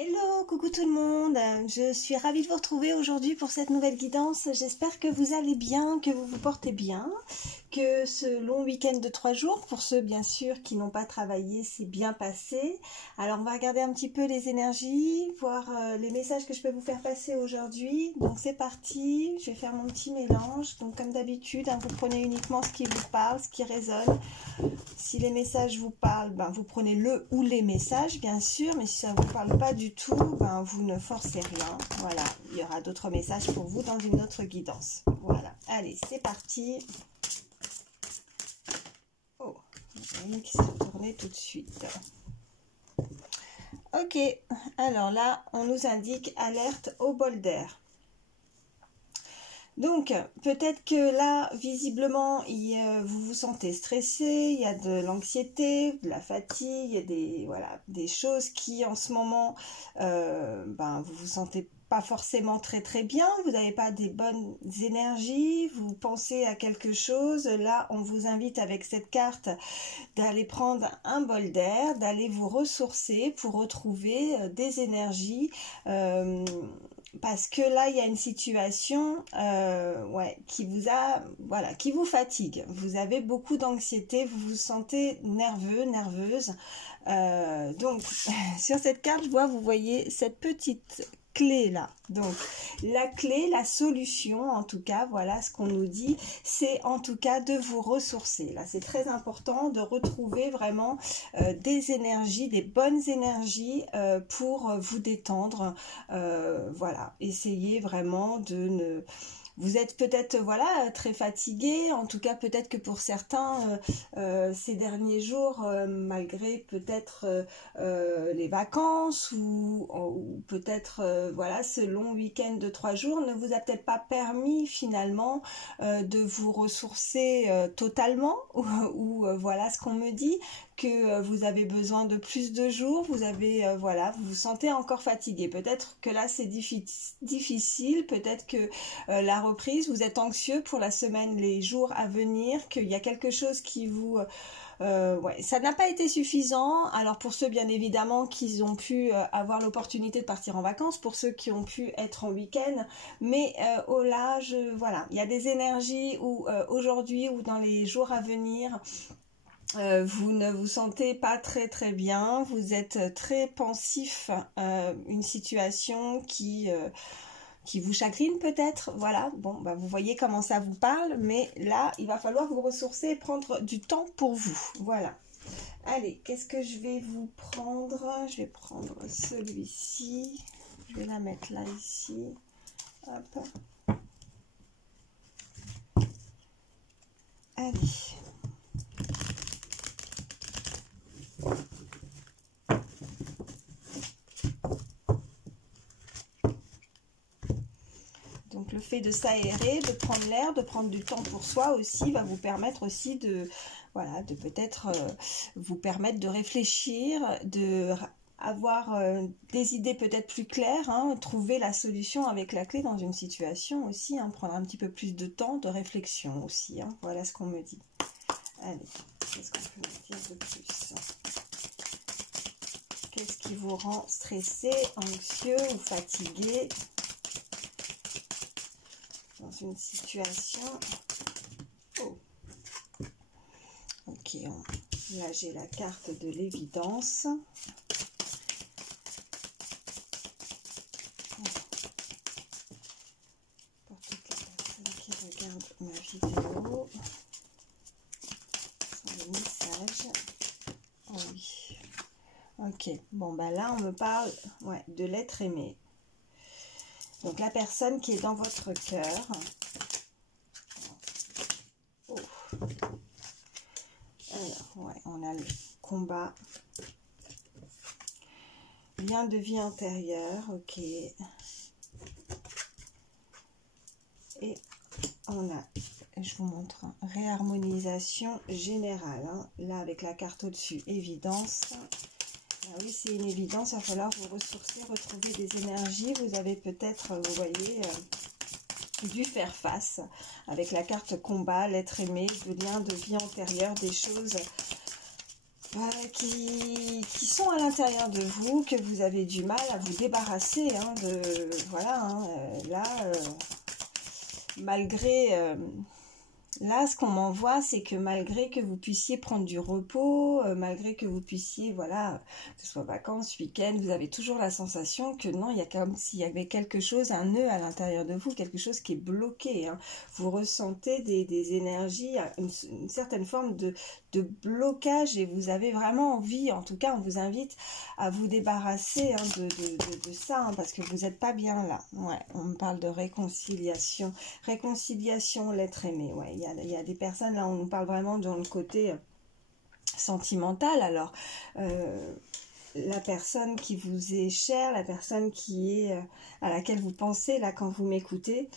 Hello, coucou tout le monde, je suis ravie de vous retrouver aujourd'hui pour cette nouvelle guidance. J'espère que vous allez bien, que vous vous portez bien, que ce long week-end de 3 jours, pour ceux bien sûr qui n'ont pas travaillé, s'est bien passé. Alors on va regarder un petit peu les énergies, voir les messages que je peux vous faire passer aujourd'hui. Donc c'est parti, je vais faire mon petit mélange. Donc comme d'habitude, vous prenez uniquement ce qui vous parle, ce qui résonne. Si les messages vous parlent, vous prenez le ou les messages, bien sûr, mais si ça ne vous parle pas du tout, vous ne forcez rien. Voilà, il y aura d'autres messages pour vous dans une autre guidance. Voilà, allez, c'est parti. Oh, il y en a une qui s'est retournée tout de suite. Ok, alors là, on nous indique alerte au bol d'air. Donc, peut-être que là, visiblement, vous vous sentez stressé, il y a de l'anxiété, de la fatigue, il y a des choses qui, en ce moment, vous vous sentez pas forcément très bien, vous n'avez pas des bonnes énergies, vous pensez à quelque chose. Là, on vous invite avec cette carte d'aller prendre un bol d'air, d'aller vous ressourcer pour retrouver des énergies. Parce que là, il y a une situation qui vous fatigue. Vous avez beaucoup d'anxiété, vous vous sentez nerveux, nerveuse. Donc, sur cette carte, vous voyez cette petite clé là. Donc, la clé, la solution, en tout cas, voilà ce qu'on nous dit, c'est en tout cas de vous ressourcer. Là, c'est très important de retrouver vraiment des énergies, des bonnes énergies pour vous détendre. Voilà, essayez vraiment de ne... Vous êtes peut-être très fatigué, en tout cas peut-être que pour certains ces derniers jours, malgré peut-être les vacances ou peut-être ce long week-end de 3 jours ne vous a peut-être pas permis finalement de vous ressourcer totalement ou voilà ce qu'on me dit, que vous avez besoin de plus de jours, vous avez vous vous sentez encore fatigué. Peut-être que là c'est difficile, peut-être que la reprise, vous êtes anxieux pour la semaine, les jours à venir, qu'il y a quelque chose qui vous... ça n'a pas été suffisant. Alors pour ceux bien évidemment qui ont pu avoir l'opportunité de partir en vacances, pour ceux qui ont pu être en week-end, mais il y a des énergies où aujourd'hui ou dans les jours à venir, vous ne vous sentez pas très bien, vous êtes très pensif, une situation qui vous chagrine peut-être, voilà, vous voyez comment ça vous parle, mais là, il va falloir vous ressourcer et prendre du temps pour vous, voilà. Allez, qu'est-ce que je vais vous prendre? Je vais prendre celui-ci, je vais la mettre là, ici, hop. Allez. Donc le fait de s'aérer, de prendre l'air, de prendre du temps pour soi aussi va vous permettre aussi de peut-être vous permettre de réfléchir, de avoir des idées peut-être plus claires, trouver la solution avec la clé dans une situation aussi, prendre un petit peu plus de temps de réflexion aussi, voilà ce qu'on me dit. Allez, qu'est-ce qu'on peut me dire de plus? Qu'est-ce qui vous rend stressé, anxieux ou fatigué dans une situation? Oh. Ok, là j'ai la carte de l'évidence. Pour toutes les personnes qui regardent ma vidéo, les messages. Oh oui. Ok, là on me parle de l'être aimé. Donc la personne qui est dans votre cœur. Oh. Alors, on a le combat. Lien de vie antérieure, ok. Et on a, je vous montre, réharmonisation générale. Là avec la carte au-dessus, évidence. Ah oui, c'est une évidence, il va falloir vous ressourcer, retrouver des énergies. Vous avez peut-être, vous voyez, dû faire face avec la carte combat, l'être aimé, le lien de vie antérieure, des choses qui sont à l'intérieur de vous, que vous avez du mal à vous débarrasser, hein, de, voilà, hein, là, malgré... Là, ce qu'on m'envoie, c'est que malgré que vous puissiez prendre du repos, malgré que vous puissiez, voilà, que ce soit vacances, week-end, vous avez toujours la sensation que non, il y a comme s'il y avait quelque chose, un nœud à l'intérieur de vous, quelque chose qui est bloqué, hein. Vous ressentez des énergies, une certaine forme de blocage et vous avez vraiment envie, en tout cas, on vous invite à vous débarrasser, hein, de ça, hein, parce que vous n'êtes pas bien là. Ouais, on me parle de réconciliation. Réconciliation, l'être aimé, ouais. Il y a des personnes, là, on nous parle vraiment dans le côté sentimental. Alors, la personne qui vous est chère, la personne qui est à laquelle vous pensez, là, quand vous m'écoutez,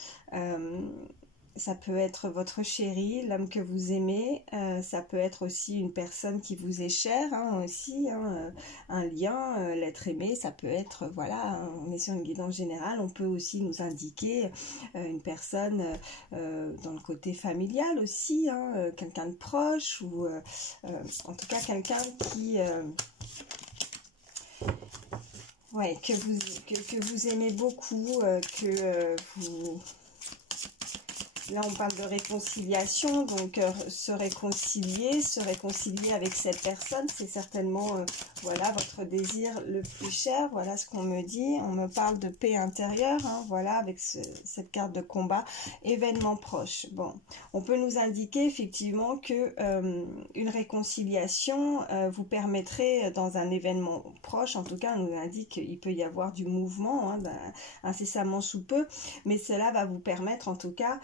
ça peut être votre chéri, l'homme que vous aimez, ça peut être aussi une personne qui vous est chère, hein, aussi, hein, un lien, l'être aimé, ça peut être, voilà, on est sur une guidance générale, on peut aussi nous indiquer une personne dans le côté familial aussi, hein, quelqu'un de proche, ou en tout cas quelqu'un qui... ouais, que vous aimez beaucoup, vous... Là, on parle de réconciliation, donc se réconcilier avec cette personne, c'est certainement, voilà, votre désir le plus cher, voilà ce qu'on me dit. On me parle de paix intérieure, hein, voilà, avec cette carte de combat, événement proche. Bon, on peut nous indiquer effectivement que une réconciliation vous permettrait, dans un événement proche, en tout cas, on nous indique qu'il peut y avoir du mouvement, hein, incessamment sous peu, mais cela va vous permettre, en tout cas,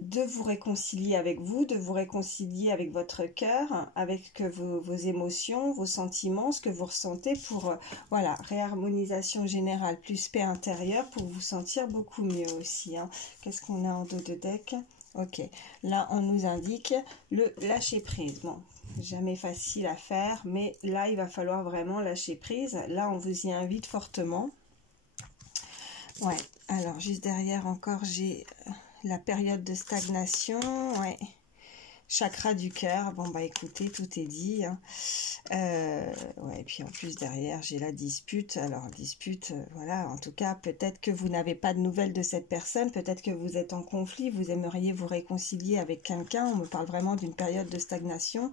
de vous réconcilier avec vous, de vous réconcilier avec votre cœur, avec vos émotions, vos sentiments, ce que vous ressentez pour, voilà, réharmonisation générale plus paix intérieure pour vous sentir beaucoup mieux aussi, hein. Qu'est-ce qu'on a en dos de deck? Ok, là on nous indique le lâcher prise. Bon, jamais facile à faire, mais là il va falloir vraiment lâcher prise. Là on vous y invite fortement. Ouais, alors juste derrière encore j'ai la période de stagnation, ouais, chakra du cœur. Bon bah écoutez, tout est dit, hein. Ouais, et puis en plus derrière j'ai la dispute. Alors dispute, voilà, en tout cas peut-être que vous n'avez pas de nouvelles de cette personne, peut-être que vous êtes en conflit, vous aimeriez vous réconcilier avec quelqu'un. On me parle vraiment d'une période de stagnation,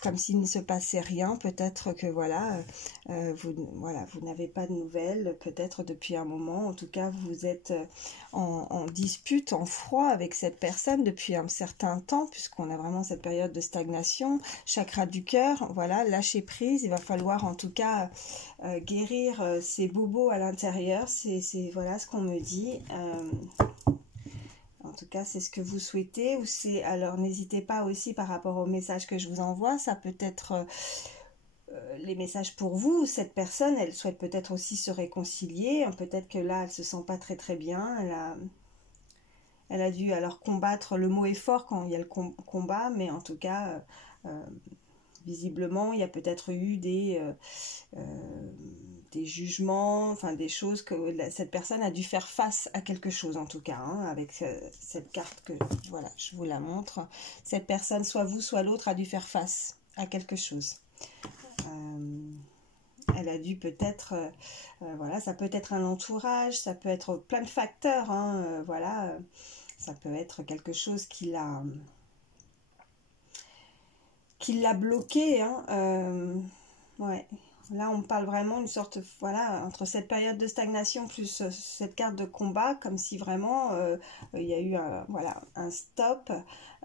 comme s'il ne se passait rien. Peut-être que voilà, vous n'avez pas de nouvelles, peut-être depuis un moment. En tout cas vous êtes en dispute, en froid avec cette personne depuis un certain temps, puisqu'on a vraiment cette période de stagnation. Chakra du cœur, voilà, lâcher prise. Il va falloir en tout cas guérir ces bobos à l'intérieur. C'est voilà ce qu'on me dit. En tout cas, c'est ce que vous souhaitez. Ou c'est, alors n'hésitez pas aussi par rapport au message que je vous envoie. Ça peut être les messages pour vous. Cette personne, elle souhaite peut-être aussi se réconcilier. Peut-être que là, elle se sent pas très très bien. Elle a dû alors combattre, le mot est fort quand il y a le combat, mais en tout cas, visiblement, il y a peut-être eu des jugements, enfin des choses que cette personne a dû faire face à quelque chose en tout cas, hein, avec cette carte que, voilà, je vous la montre. Cette personne, soit vous, soit l'autre, a dû faire face à quelque chose. Elle a dû peut-être, voilà, ça peut être un entourage, ça peut être plein de facteurs, hein, voilà, ça peut être quelque chose qui l'a bloqué, hein, ouais. Là, on parle vraiment d'une sorte, voilà, entre cette période de stagnation plus cette carte de combat, comme si vraiment il y a eu voilà, un stop,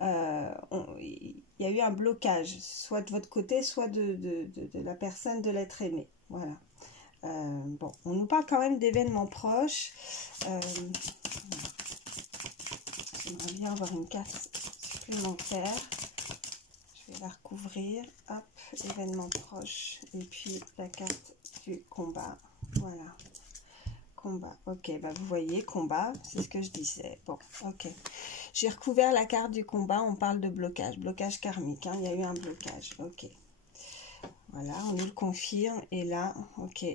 il y a eu un blocage, soit de votre côté, soit de la personne, de l'être aimé. Voilà. Bon, on nous parle quand même d'événements proches. J'aimerais bien avoir une carte supplémentaire. Je vais la recouvrir. Hop, événements proches. Et puis la carte du combat. Voilà. Combat. Ok, bah vous voyez, combat, c'est ce que je disais. Bon, ok. J'ai recouvert la carte du combat. On parle de blocage. Blocage karmique. Hein, il y a eu un blocage. Ok. Voilà, on nous le confirme. Et là, ok.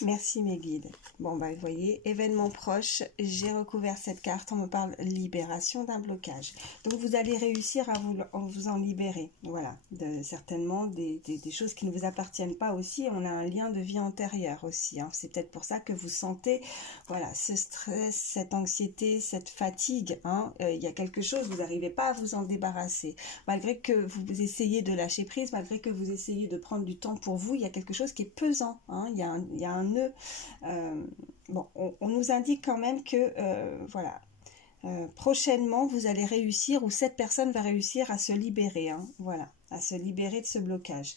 Merci mes guides. Bon, bah, vous voyez, événement proche, j'ai recouvert cette carte, on me parle libération d'un blocage. Donc, vous allez réussir à vous en libérer. Voilà, certainement des choses qui ne vous appartiennent pas aussi. On a un lien de vie antérieure aussi. Hein. C'est peut-être pour ça que vous sentez, voilà, ce stress, cette anxiété, cette fatigue. Hein. Il y a quelque chose, vous n'arrivez pas à vous en débarrasser. Malgré que vous essayez de lâcher prise, malgré que vous essayez de prendre du temps pour vous, il y a quelque chose qui est pesant. Hein. Il y a un nœud. Bon, on nous indique quand même que, voilà, prochainement, vous allez réussir, ou cette personne va réussir à se libérer. Hein. Voilà, à se libérer de ce blocage.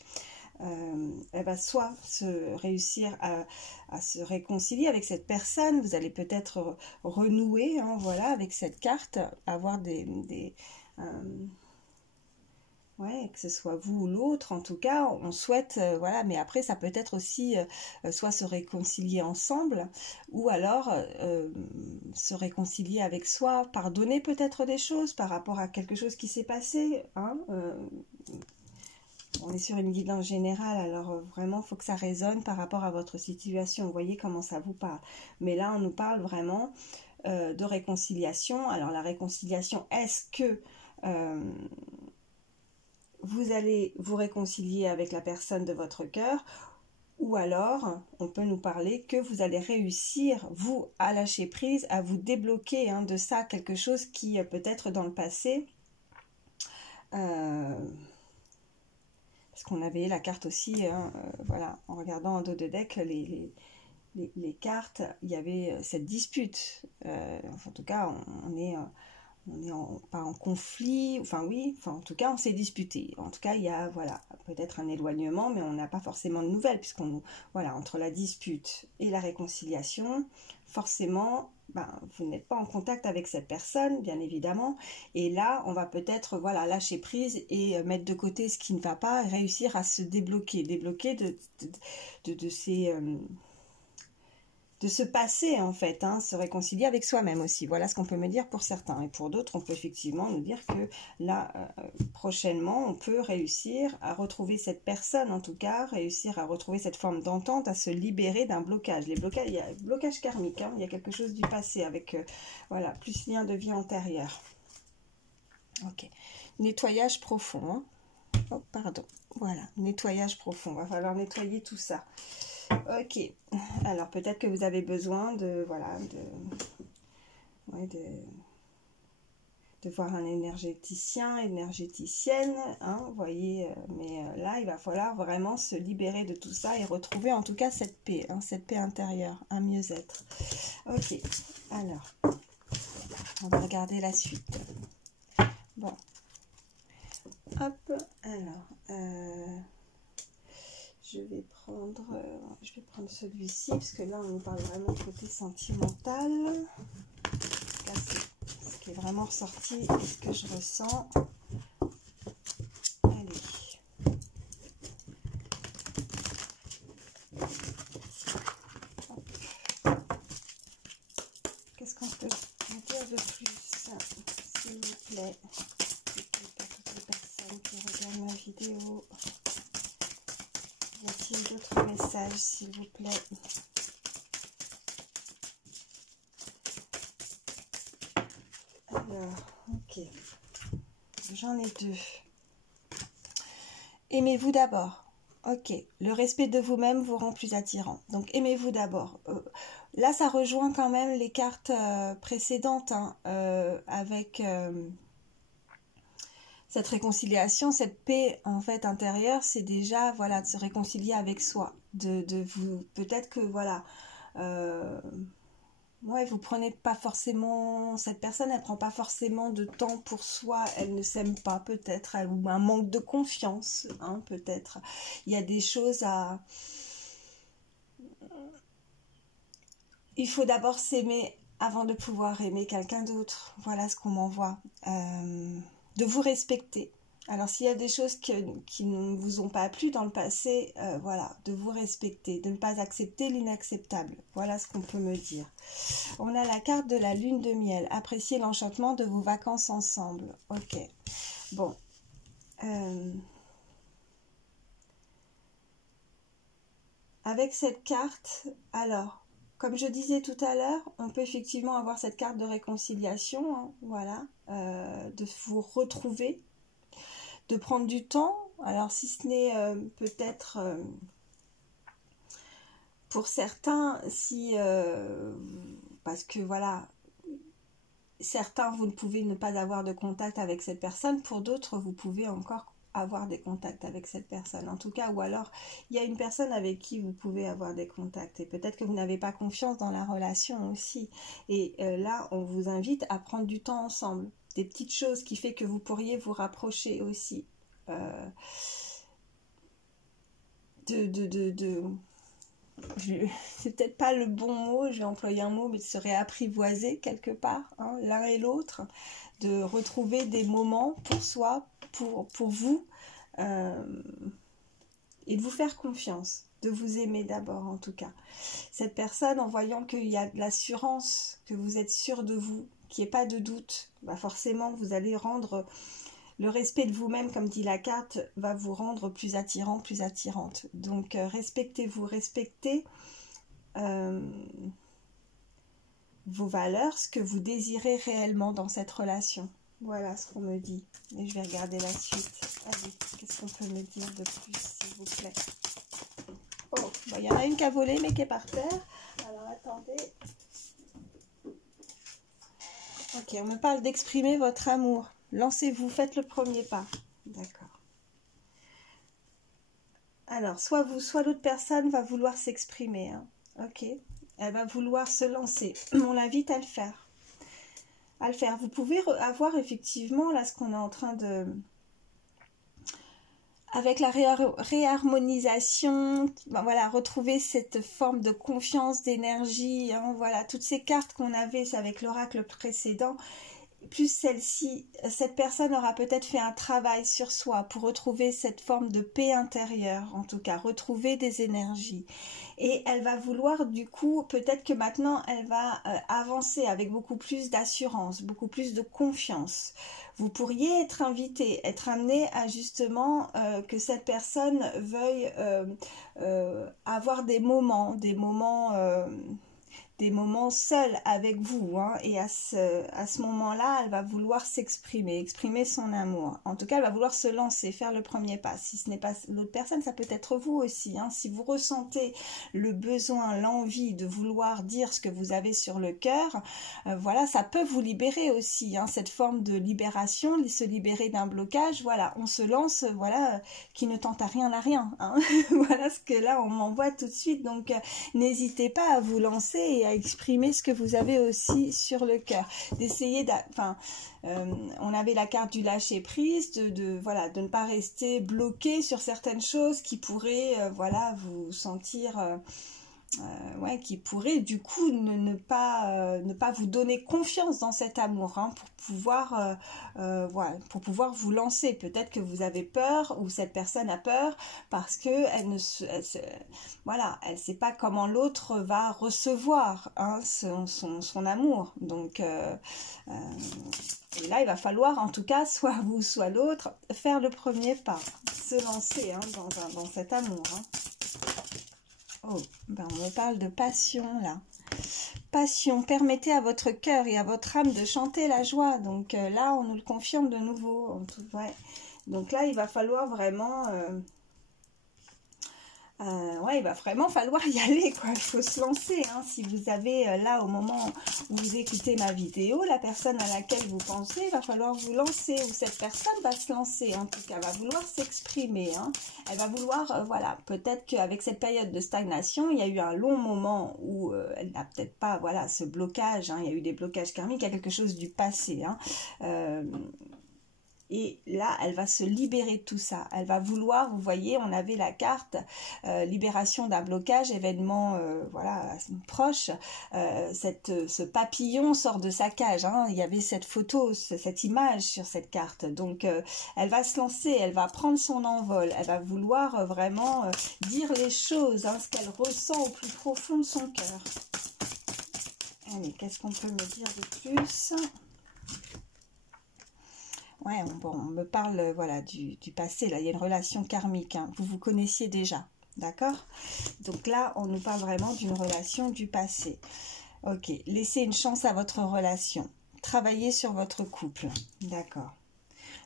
Elle va soit réussir à se réconcilier avec cette personne, vous allez peut-être renouer, hein, voilà, avec cette carte, avoir ouais, que ce soit vous ou l'autre, en tout cas, on souhaite, voilà, mais après, ça peut être aussi soit se réconcilier ensemble, ou alors se réconcilier avec soi, pardonner peut-être des choses par rapport à quelque chose qui s'est passé, hein, on est sur une guidance générale, alors vraiment, il faut que ça résonne par rapport à votre situation. Vous voyez comment ça vous parle. Mais là, on nous parle vraiment de réconciliation. Alors, la réconciliation, est-ce que vous allez vous réconcilier avec la personne de votre cœur, ou alors, on peut nous parler que vous allez réussir, vous, à lâcher prise, à vous débloquer, hein, de ça, quelque chose qui peut-être dans le passé... parce qu'on avait la carte aussi, hein, voilà, en regardant en dos de deck les cartes, il y avait cette dispute. En tout cas, on est pas en conflit, enfin oui, enfin en tout cas on s'est disputé. En tout cas, il y a, voilà, peut-être un éloignement, mais on n'a pas forcément de nouvelles, puisqu'on, voilà, entre la dispute et la réconciliation, forcément, ben, vous n'êtes pas en contact avec cette personne, bien évidemment, et là, on va peut-être, voilà, lâcher prise et mettre de côté ce qui ne va pas, et réussir à se débloquer de ces... de se passer en fait, hein, se réconcilier avec soi-même aussi. Voilà ce qu'on peut me dire pour certains. Et pour d'autres, on peut effectivement nous dire que là, prochainement, on peut réussir à retrouver cette personne, en tout cas, réussir à retrouver cette forme d'entente, à se libérer d'un blocage. Les blocages, il y a un blocage karmique, hein, il y a quelque chose du passé avec, voilà, plus lien de vie antérieure. Ok. Nettoyage profond. Hein. Oh, pardon. Voilà, nettoyage profond. Il va falloir nettoyer tout ça. Ok, alors peut-être que vous avez besoin de, voilà, de voir un énergéticien, énergéticienne, hein, vous voyez, mais là, il va falloir vraiment se libérer de tout ça et retrouver en tout cas cette paix, hein, cette paix intérieure, un mieux-être. Ok, alors, on va regarder la suite. Bon, hop, alors... je vais prendre celui-ci, parce que là, on nous parle vraiment côté sentimental. Là, c'est ce qui est vraiment ressorti et ce que je ressens. Allez. Qu'est-ce qu'on peut dire de plus, s'il vous plaît, pour toutes les personnes qui regardent ma vidéo? Y a-t-il d'autres messages, s'il vous plaît? Alors, ok. J'en ai deux. Aimez-vous d'abord. Ok. Le respect de vous-même vous rend plus attirant. Donc, aimez-vous d'abord. Là, ça rejoint quand même les cartes précédentes, hein, avec... cette réconciliation, cette paix en fait intérieure, c'est déjà, voilà, de se réconcilier avec soi, de vous, peut-être que voilà, ouais, vous prenez pas forcément, cette personne, elle prend pas forcément de temps pour soi, elle ne s'aime pas peut-être, ou un manque de confiance, hein, peut-être. Il y a des choses à... Il faut d'abord s'aimer avant de pouvoir aimer quelqu'un d'autre, voilà ce qu'on m'envoie. De vous respecter. Alors s'il y a des choses qui ne vous ont pas plu dans le passé, voilà, de vous respecter, de ne pas accepter l'inacceptable. Voilà ce qu'on peut me dire. On a la carte de la lune de miel. Appréciez l'enchantement de vos vacances ensemble. Ok. Bon. avec cette carte, alors, comme je disais tout à l'heure, on peut effectivement avoir cette carte de réconciliation, hein, voilà, de vous retrouver, de prendre du temps. Alors, si ce n'est peut-être pour certains, si parce que voilà, certains, vous ne pouvez ne pas avoir de contact avec cette personne, pour d'autres, vous pouvez encore avoir des contacts avec cette personne, en tout cas, ou alors il y a une personne avec qui vous pouvez avoir des contacts, et peut-être que vous n'avez pas confiance dans la relation aussi, et là, on vous invite à prendre du temps ensemble, des petites choses qui fait que vous pourriez vous rapprocher aussi, c'est peut-être pas le bon mot, je vais employer un mot, mais de se réapprivoiser quelque part, hein, l'un et l'autre, de retrouver des moments pour soi, pour vous, et de vous faire confiance, de vous aimer d'abord en tout cas. Cette personne, en voyant qu'il y a de l'assurance, que vous êtes sûr de vous, qu'il n'y ait pas de doute, bah forcément vous allez rendre... Le respect de vous-même, comme dit la carte, va vous rendre plus attirant, plus attirante. Donc, respectez-vous, respectez vos valeurs, ce que vous désirez réellement dans cette relation. Voilà ce qu'on me dit. Et je vais regarder la suite. Allez, qu'est-ce qu'on peut me dire de plus, s'il vous plaît? Oh, bon, il y en a une qui a volé, mais qui est par terre. Alors, attendez. Ok, on me parle d'exprimer votre amour. Lancez-vous, faites le premier pas. D'accord. Alors, soit vous, soit l'autre personne va vouloir s'exprimer. Hein. Ok. Elle va vouloir se lancer. On l'invite à le faire. À le faire. Vous pouvez avoir effectivement, là, ce qu'on est en train de... Avec la réharmonisation, ben voilà, retrouver cette forme de confiance, d'énergie. Hein, voilà, toutes ces cartes qu'on avait avec l'oracle précédent, plus celle-ci, cette personne aura peut-être fait un travail sur soi pour retrouver cette forme de paix intérieure, en tout cas, retrouver des énergies. Et elle va vouloir, du coup, peut-être que maintenant, elle va avancer avec beaucoup plus d'assurance, beaucoup plus de confiance. Vous pourriez être invité, être amené à justement que cette personne veuille avoir des moments seuls avec vous, hein, et à ce moment-là, elle va vouloir s'exprimer, exprimer son amour. En tout cas, elle va vouloir se lancer, faire le premier pas. Si ce n'est pas l'autre personne, ça peut être vous aussi. Hein. Si vous ressentez le besoin, l'envie de vouloir dire ce que vous avez sur le cœur, voilà, ça peut vous libérer aussi. Hein, cette forme de libération, se libérer d'un blocage, voilà, on se lance, voilà, qui ne tente à rien à rien. Hein. Voilà ce que là, on m'envoie tout de suite. Donc, n'hésitez pas à vous lancer et à exprimer ce que vous avez aussi sur le cœur, d'essayer on avait la carte du lâcher prise, voilà, de ne pas rester bloqué sur certaines choses qui pourraient voilà, vous sentir ouais, qui pourrait du coup ne pas vous donner confiance dans cet amour, hein, voilà, pour pouvoir vous lancer. Peut-être que vous avez peur, ou cette personne a peur, parce que voilà, elle sait pas comment l'autre va recevoir, hein, son amour. Donc et là, il va falloir, en tout cas, soit vous, soit l'autre, faire le premier pas, se lancer, hein, dans cet amour. Hein. Oh, ben on me parle de passion là. Passion, permettez à votre cœur et à votre âme de chanter la joie. Donc là, on nous le confirme de nouveau. Ouais. Donc là, il va falloir vraiment... ouais, il va vraiment falloir y aller, quoi. Il faut se lancer, hein. Si vous avez là, au moment où vous écoutez ma vidéo, la personne à laquelle vous pensez, il va falloir vous lancer, ou cette personne va se lancer, en tout cas, va vouloir s'exprimer, hein. Elle va vouloir, voilà, peut-être qu'avec cette période de stagnation, il y a eu un long moment où elle n'a peut-être pas, voilà, ce blocage, hein. Il y a eu des blocages karmiques, il y a quelque chose du passé, hein. Et là, elle va se libérer de tout ça. Elle va vouloir, vous voyez, on avait la carte libération d'un blocage, événement voilà, proche. Ce papillon sort de sa cage. Hein. Il y avait cette photo, cette image sur cette carte. Donc, elle va se lancer, elle va prendre son envol. Elle va vouloir vraiment dire les choses, hein, ce qu'elle ressent au plus profond de son cœur. Allez, qu'est-ce qu'on peut me dire de plus ? Ouais, bon, on me parle voilà, du passé, là, il y a une relation karmique, hein. Vous vous connaissiez déjà. D'accord? Donc là, on nous parle vraiment d'une relation du passé. Ok, laissez une chance à votre relation. Travaillez sur votre couple. D'accord.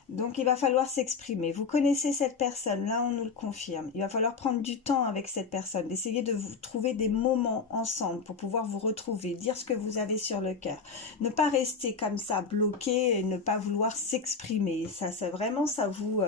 Donc, il va falloir s'exprimer. Vous connaissez cette personne, là, on nous le confirme. Il va falloir prendre du temps avec cette personne, d'essayer de vous trouver des moments ensemble pour pouvoir vous retrouver, dire ce que vous avez sur le cœur. Ne pas rester comme ça, bloqué, et ne pas vouloir s'exprimer. Ça, c'est vraiment, ça vous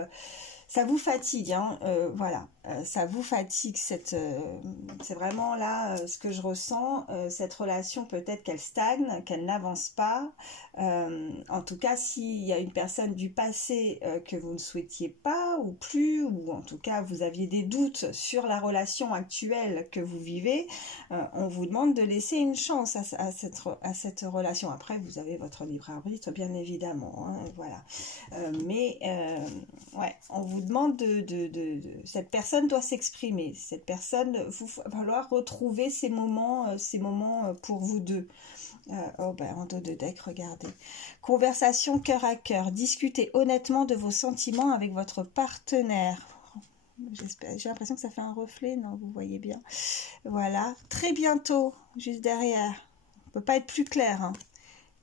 fatigue, hein, voilà, ça vous fatigue, c'est vraiment là ce que je ressens, cette relation peut-être qu'elle stagne, qu'elle n'avance pas, en tout cas s'il y a une personne du passé que vous ne souhaitiez pas ou plus, ou en tout cas vous aviez des doutes sur la relation actuelle que vous vivez, on vous demande de laisser une chance à cette relation. Après vous avez votre libre arbitre bien évidemment, hein, voilà, ouais, on vous demande cette personne doit s'exprimer, cette personne, va falloir retrouver ces moments pour vous deux. Oh ben en dos de deck, regardez. Conversation cœur à cœur, discutez honnêtement de vos sentiments avec votre partenaire. J'ai l'impression que ça fait un reflet, non, vous voyez bien. Voilà, très bientôt, juste derrière. On ne peut pas être plus clair, hein.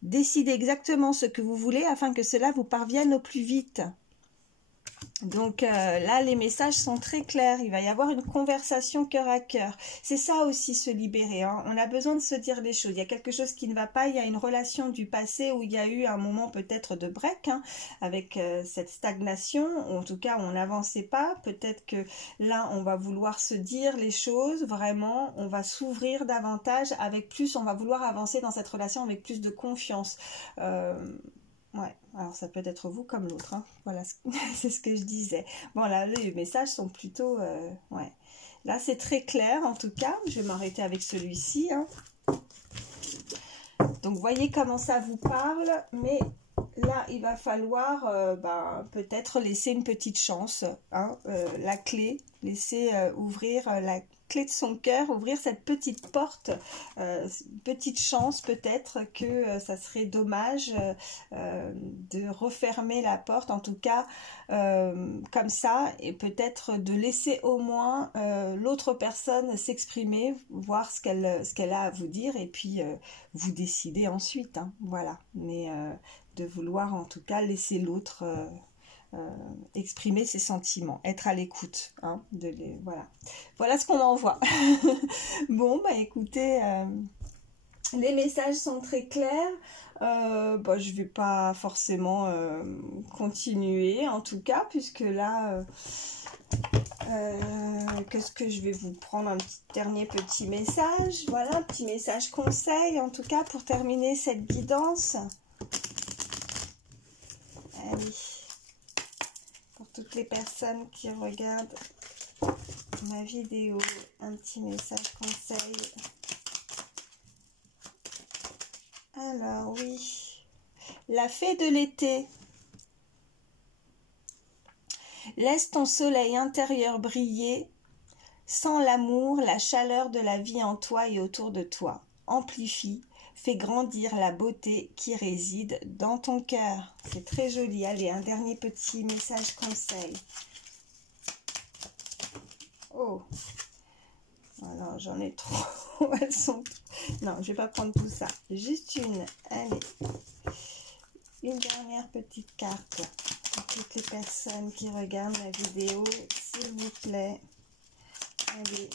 Décidez exactement ce que vous voulez afin que cela vous parvienne au plus vite. Donc là, les messages sont très clairs. Il va y avoir une conversation cœur à cœur. C'est ça aussi, se libérer, hein. On a besoin de se dire les choses. Il y a quelque chose qui ne va pas. Il y a une relation du passé où il y a eu un moment peut-être de break, hein, avec cette stagnation. Ou en tout cas, on n'avançait pas. Peut-être que là, on va vouloir se dire les choses. Vraiment, on va s'ouvrir davantage avec plus. On va vouloir avancer dans cette relation avec plus de confiance. Ouais, alors ça peut être vous comme l'autre, hein. Voilà, c'est ce que je disais. Bon, là, les messages sont plutôt... ouais. Là, c'est très clair, en tout cas. Je vais m'arrêter avec celui-ci, hein. Donc, voyez comment ça vous parle. Mais là, il va falloir peut-être laisser une petite chance, hein, la clé. Laisser ouvrir la clé de son cœur, ouvrir cette petite porte, petite chance peut-être que ça serait dommage de refermer la porte, en tout cas comme ça, et peut-être de laisser au moins l'autre personne s'exprimer, voir ce qu'elle a à vous dire, et puis vous décidez ensuite, hein, voilà, mais de vouloir en tout cas laisser l'autre exprimer ses sentiments, être à l'écoute, hein, voilà ce qu'on en voit. Bon, bah écoutez, les messages sont très clairs. Je vais pas forcément continuer, en tout cas, puisque là, qu'est-ce que je vais vous prendre un dernier petit message, voilà, un petit message conseil, en tout cas, pour terminer cette guidance. Allez. Pour toutes les personnes qui regardent ma vidéo, un petit message conseil. Alors oui, la fée de l'été. Laisse ton soleil intérieur briller. Sens l'amour, la chaleur de la vie en toi et autour de toi. Amplifie, fais grandir la beauté qui réside dans ton cœur. C'est très joli. Allez, un dernier petit message conseil. Oh, alors j'en ai trop. Elles sont... Non, je vais pas prendre tout ça. Juste une. Allez, une dernière petite carte pour toutes les personnes qui regardent la vidéo, s'il vous plaît. Allez.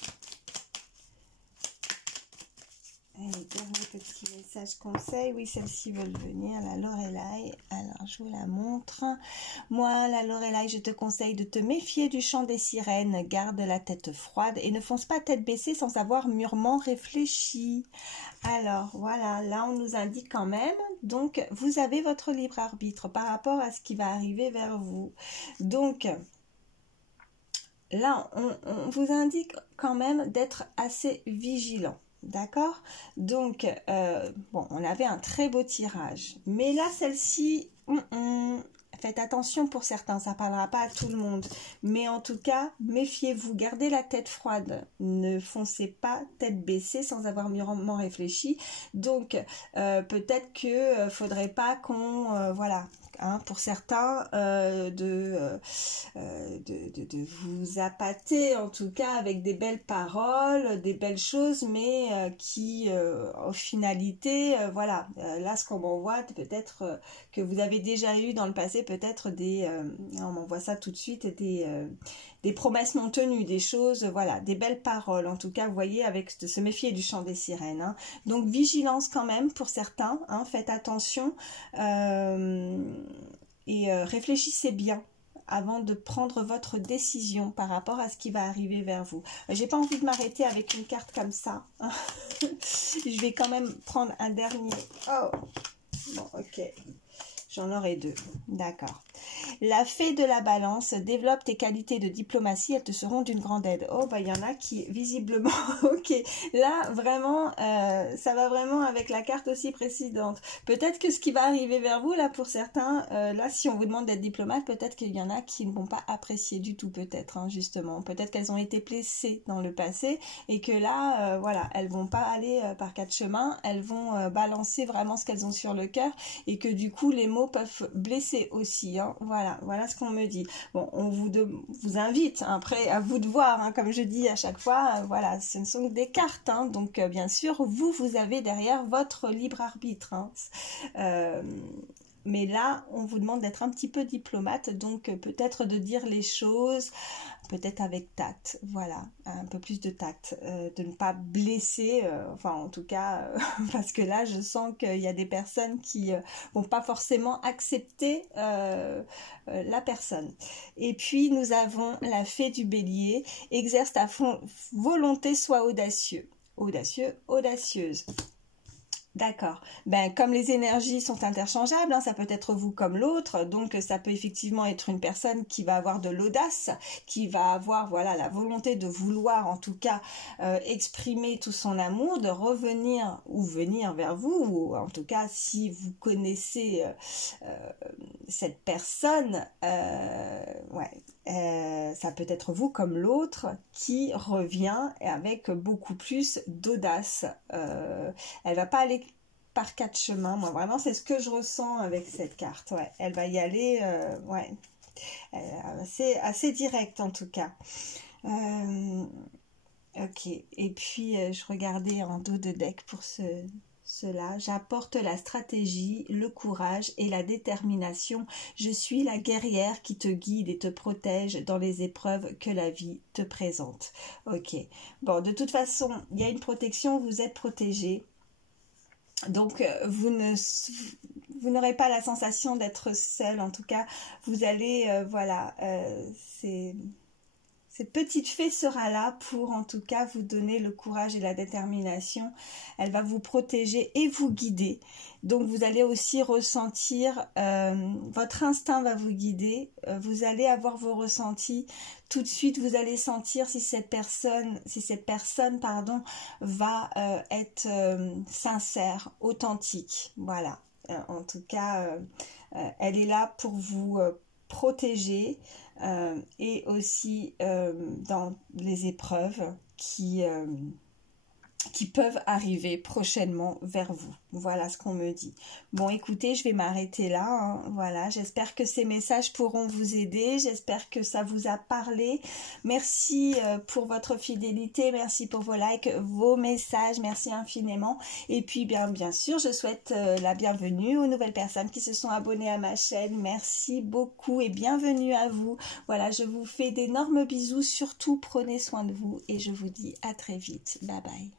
Allez, dernier petit message conseil. Oui, celles-ci veulent venir, la Lorelai. Alors, je vous la montre. Moi, la Lorelai, je te conseille de te méfier du chant des sirènes. Garde la tête froide et ne fonce pas tête baissée sans avoir mûrement réfléchi. Alors, voilà, là, on nous indique quand même. Donc, vous avez votre libre arbitre par rapport à ce qui va arriver vers vous. Donc... là, on vous indique quand même d'être assez vigilant. D'accord? Donc, bon, on avait un très beau tirage. Mais là, celle-ci, faites attention pour certains, ça parlera pas à tout le monde. Mais en tout cas, méfiez-vous, gardez la tête froide. Ne foncez pas tête baissée sans avoir mûrement réfléchi. Donc, peut-être que faudrait pas qu'on... voilà. Hein, pour certains, de vous appâter, en tout cas avec des belles paroles, des belles choses, mais qui, en finalité, voilà, là ce qu'on m'envoie, peut-être que vous avez déjà eu dans le passé, peut-être on m'envoie ça tout de suite, des promesses non tenues, des choses, voilà, des belles paroles, en tout cas, vous voyez, avec se méfier du chant des sirènes. Hein. Donc, vigilance quand même pour certains, hein, faites attention et réfléchissez bien avant de prendre votre décision par rapport à ce qui va arriver vers vous. J'ai pas envie de m'arrêter avec une carte comme ça. Je vais quand même prendre un dernier. Oh, bon, ok. J'en aurai deux. D'accord. La fée de la balance, développe tes qualités de diplomatie, elles te seront d'une grande aide. Oh, bah, il y en a qui, visiblement, ok. Là, vraiment, ça va vraiment avec la carte aussi précédente. Peut-être que ce qui va arriver vers vous, là, pour certains, là, si on vous demande d'être diplomate, peut-être qu'il y en a qui ne vont pas apprécier du tout, peut-être, hein, justement. Peut-être qu'elles ont été blessées dans le passé et que là, voilà, elles vont pas aller par quatre chemins, elles vont balancer vraiment ce qu'elles ont sur le cœur et que du coup, les mots peuvent blesser aussi, hein. Voilà ce qu'on me dit. Bon, on vous invite, hein, après à vous de voir, hein, comme je dis à chaque fois, voilà, ce ne sont que des cartes, hein, donc bien sûr, vous avez derrière votre libre arbitre, hein. Mais là, on vous demande d'être un petit peu diplomate, donc peut-être de dire les choses, peut-être avec tact, voilà, un peu plus de tact, de ne pas blesser, enfin en tout cas, parce que là, je sens qu'il y a des personnes qui vont pas forcément accepter la personne. Et puis, nous avons la fée du bélier, exerce ta volonté, sois audacieux, audacieuse. D'accord. Ben, comme les énergies sont interchangeables, hein, ça peut être vous comme l'autre, donc ça peut effectivement être une personne qui va avoir de l'audace, qui va avoir, voilà, la volonté de vouloir, en tout cas, exprimer tout son amour, de revenir ou venir vers vous, ou en tout cas, si vous connaissez cette personne, ça peut être vous comme l'autre qui revient avec beaucoup plus d'audace. Elle va pas aller par quatre chemins. Moi, vraiment, c'est ce que je ressens avec cette carte. Ouais, elle va y aller, assez direct en tout cas. Ok. Et puis, je regardais en dos de deck pour cela. J'apporte la stratégie, le courage et la détermination. Je suis la guerrière qui te guide et te protège dans les épreuves que la vie te présente. Ok. Bon, de toute façon, il y a une protection, vous êtes protégé. Donc, vous n'aurez pas la sensation d'être seul. En tout cas, vous allez, voilà, cette petite fée sera là pour, en tout cas, vous donner le courage et la détermination. Elle va vous protéger et vous guider. Donc, vous allez aussi ressentir, votre instinct va vous guider. Vous allez avoir vos ressentis. Tout de suite, vous allez sentir si cette personne, pardon, va être sincère, authentique. Voilà. En tout cas, elle est là pour vous protéger. Et aussi dans les épreuves qui peuvent arriver prochainement vers vous. Voilà ce qu'on me dit. Bon, écoutez, je vais m'arrêter là. Hein. Voilà, j'espère que ces messages pourront vous aider. J'espère que ça vous a parlé. Merci pour votre fidélité. Merci pour vos likes, vos messages. Merci infiniment. Et puis, bien sûr, je souhaite la bienvenue aux nouvelles personnes qui se sont abonnées à ma chaîne. Merci beaucoup et bienvenue à vous. Voilà, je vous fais d'énormes bisous. Surtout, prenez soin de vous et je vous dis à très vite. Bye bye.